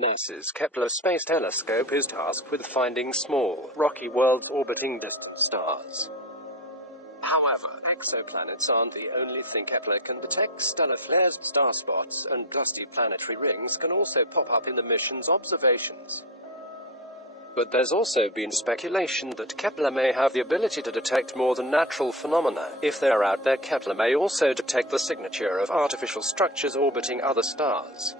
NASA's Kepler Space Telescope is tasked with finding small, rocky worlds orbiting distant stars. However, exoplanets aren't the only thing Kepler can detect. Stellar flares, star spots, and dusty planetary rings can also pop up in the mission's observations. But there's also been speculation that Kepler may have the ability to detect more than natural phenomena. If they're out there, Kepler may also detect the signature of artificial structures orbiting other stars.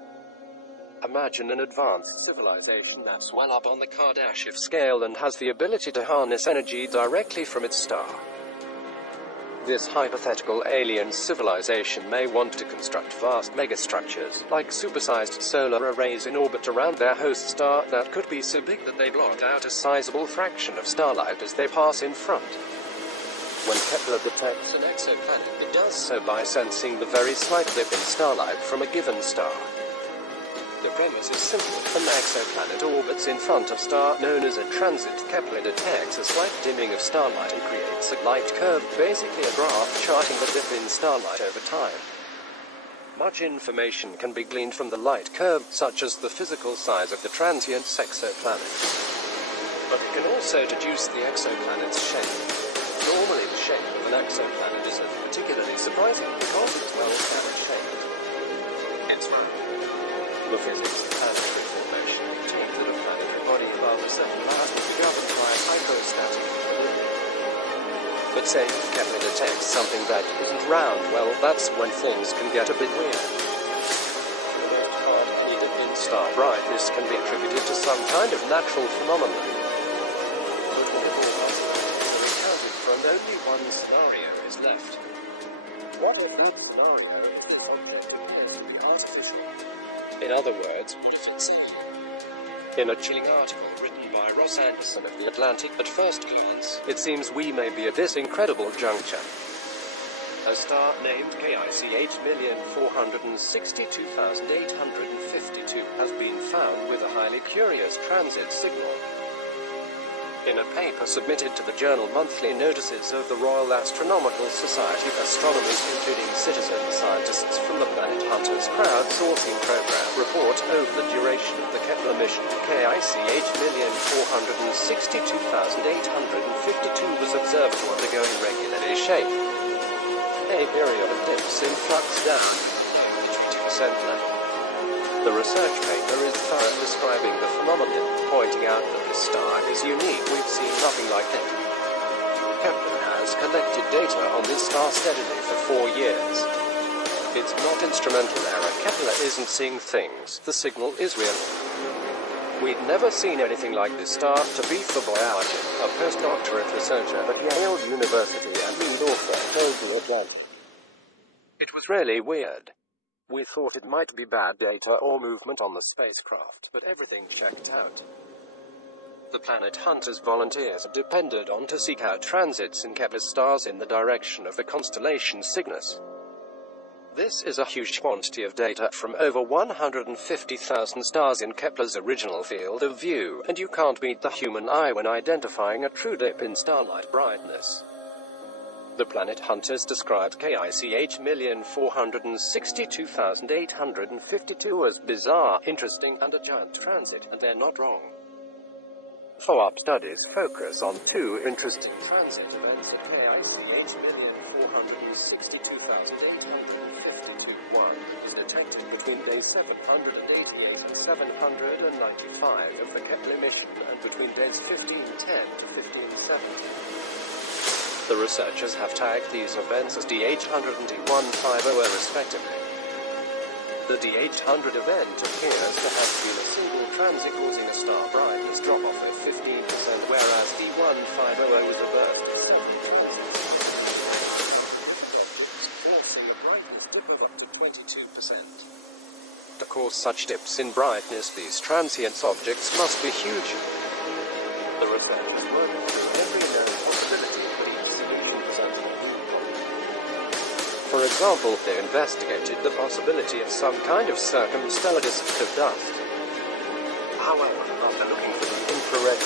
Imagine an advanced civilization that's well up on the Kardashev scale and has the ability to harness energy directly from its star. This hypothetical alien civilization may want to construct vast megastructures, like supersized solar arrays in orbit around their host star, that could be so big that they block out a sizable fraction of starlight as they pass in front. When Kepler detects an exoplanet, it does so by sensing the very slight dip in starlight from a given star. The premise is simple. An exoplanet orbits in front of star, known as a transit. Kepler detects a slight dimming of starlight and creates a light curve, basically a graph charting the dip in starlight over time. Much information can be gleaned from the light curve, such as the physical size of the transient exoplanet. But it can also deduce the exoplanet's shape. Normally the shape of an exoplanet isn't particularly surprising because it's well-established shape. It's round. The physics of planetary formation dictates that a planetary body above a certain mass will be governed by a hydrostatic equilibrium. But say Kepler detects something that isn't round, well, that's when things can get a bit weird. For the most part, any dip in star brightness can be attributed to some kind of natural phenomenon. But when it all must be accounted for and only one scenario is left. What if that scenario is the object appears to be artificial? In other words, in a chilling article written by Ross Anderson of The Atlantic, at first glance, it seems we may be at this incredible juncture. A star named KIC 8,462,852 has been found with a highly curious transit signal. In a paper submitted to the journal Monthly Notices of the Royal Astronomical Society, astronomers, including citizen scientists from the Planet Hunters crowdsourcing program, report over the duration of the Kepler mission. KIC 8,462,852 was observed to undergo irregularly shape. A periodic dips in flux down to 2% level. The research paper is thorough, describing the phenomenon, pointing out that the star is unique. We've seen nothing like it. Kepler has collected data on this star steadily for 4 years. It's not instrumental error. Kepler isn't seeing things. The signal is real. We'd never seen anything like this star. To be for biology, a postdoctorate researcher at Yale University and lead author told The Atlantic. It was really weird. We thought it might be bad data or movement on the spacecraft, but everything checked out. The Planet Hunters volunteers are depended on to seek out transits in Kepler's stars in the direction of the constellation Cygnus. This is a huge quantity of data from over 150,000 stars in Kepler's original field of view, and you can't beat the human eye when identifying a true dip in starlight brightness. The Planet Hunters described KIC 8,462,852 as bizarre, interesting, and a giant transit, and they're not wrong. Follow-up studies focus on two interesting transit events at KIC 8,462,852. One was detected between days 788 and 795 of the Kepler mission, and between days 1510 to 1570. The researchers have tagged these events as D800 and D150 respectively. The D800 event appears to have been a single transit causing a star brightness drop-off of 15%, whereas D150 was a vertical step. Can see a brightness dip of up to 22%. To cause such dips in brightness, these transient objects must be huge. The researchers work through every known possibility. For example, they investigated the possibility of some kind of circumstellar disk of dust. However, after looking for the infrared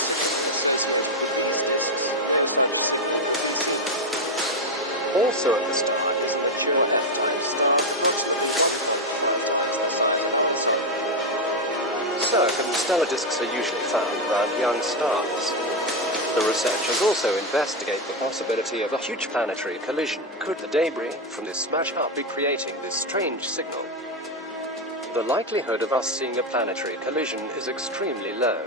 also at the star is a mature F-type star. circum stellar disks are usually found around young stars. The researchers also investigate the possibility of a huge planetary collision. Could the debris from this smash-up be creating this strange signal? The likelihood of us seeing a planetary collision is extremely low.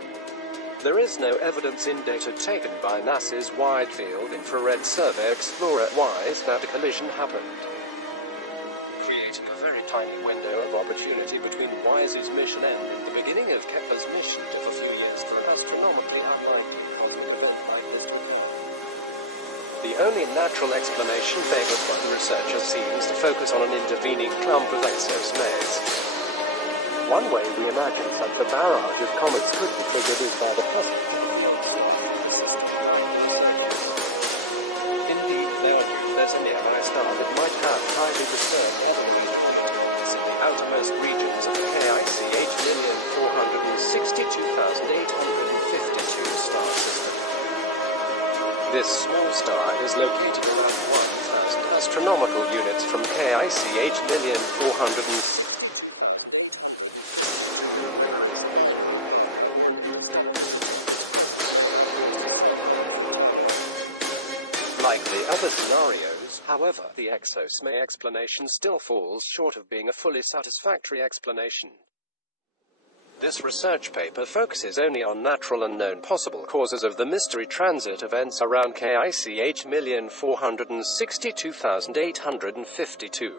There is no evidence in data taken by NASA's Wide Field Infrared Survey Explorer-WISE that a collision happened, creating a very tiny window of opportunity between WISE's mission end and the beginning of Kepler's mission of a few years for an astronomically unlikely cosmic event like this. The only natural explanation favored by the researchers seems to focus on an intervening clump of exosmates. One way we imagine such a barrage of comets could be triggered is by the presence Indeed, they argue there's a nearby star that might have highly disturbed heavenly activities in the outermost regions of the KICH 1,462,852 star system. This small star is located around 1,000 astronomical units from KICH 1,400. Like the other scenarios, however, the exosmate explanation still falls short of being a fully satisfactory explanation. This research paper focuses only on natural and known possible causes of the mystery transit events around KICH 1,462,852.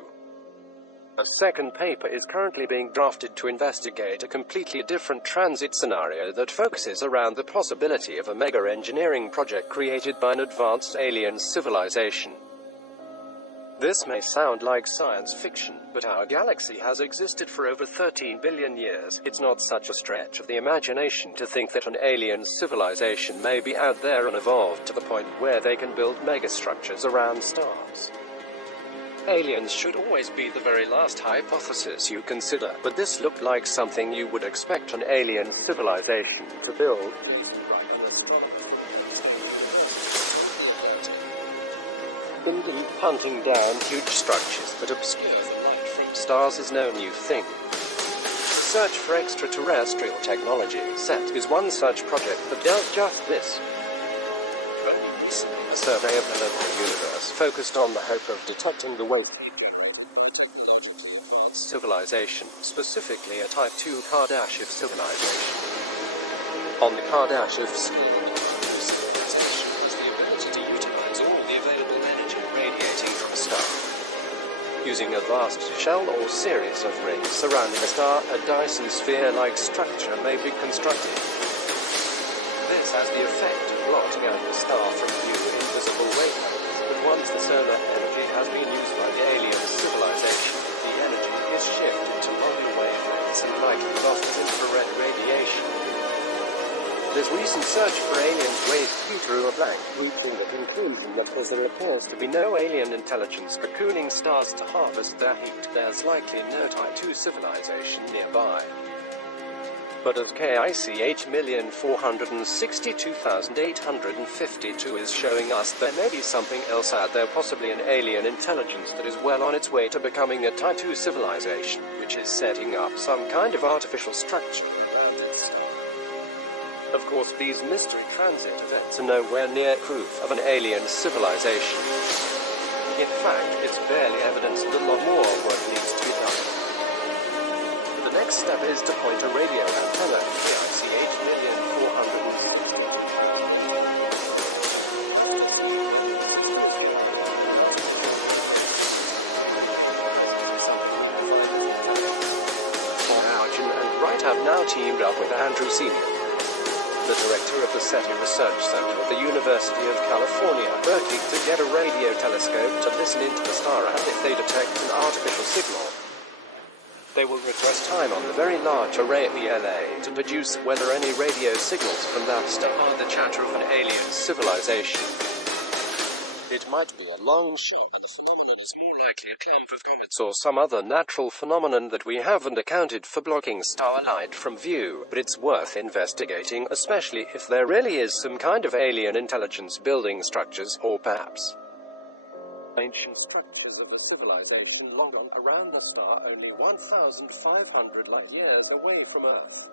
A second paper is currently being drafted to investigate a completely different transit scenario that focuses around the possibility of a mega-engineering project created by an advanced alien civilization. This may sound like science fiction, but our galaxy has existed for over 13 billion years. It's not such a stretch of the imagination to think that an alien civilization may be out there and evolved to the point where they can build megastructures around stars. Aliens should always be the very last hypothesis you consider, but this looked like something you would expect an alien civilization to build. Indeed, hunting down huge structures that obscure the light from stars is no new thing. The search for extraterrestrial technology set is one such project that does just this. A survey of the local universe focused on the hope of detecting the way civilization, specifically a Type II Kardashev civilization. On the Kardashev scale, civilization has the ability to utilize all the available energy radiating from a star. Using a vast shell or series of rings surrounding a star, a Dyson sphere-like structure may be constructed. This has the effect of blotting out the star from view in invisible wavelengths, but once the solar energy has been used by the alien civilization, the energy is shifted to longer wavelengths and likely lost as infrared radiation. This recent search for aliens raised few through a blank, reaching the conclusion that as there appears to be no alien intelligence cocooning stars to harvest their heat, there's likely no Type II civilization nearby. But as KICH 1,462,852 is showing us, there may be something else out there, possibly an alien intelligence that is well on its way to becoming a Type II civilization, which is setting up some kind of artificial structure around itself. Of course, these mystery transit events are nowhere near proof of an alien civilization. In fact, it's barely evidence that a lot more work needs to be done. The next step is to point a radio antenna at KICH 1,462. Arjun and Wright have now teamed up with Andrew Sr., the director of the SETI Research Center at the University of California, Berkeley, to get a radio telescope to listen into the star, and if they detect an artificial signal, they will request time on the Very Large Array at the LA to produce whether any radio signals from that star are the chatter of an alien civilization. It might be a long shot, and the phenomenon is more likely a clump of comets or some other natural phenomenon that we haven't accounted for blocking starlight from view, but it's worth investigating, especially if there really is some kind of alien intelligence building structures, or perhaps ancient structures of a civilization long around the star only 1,500 light years away from Earth.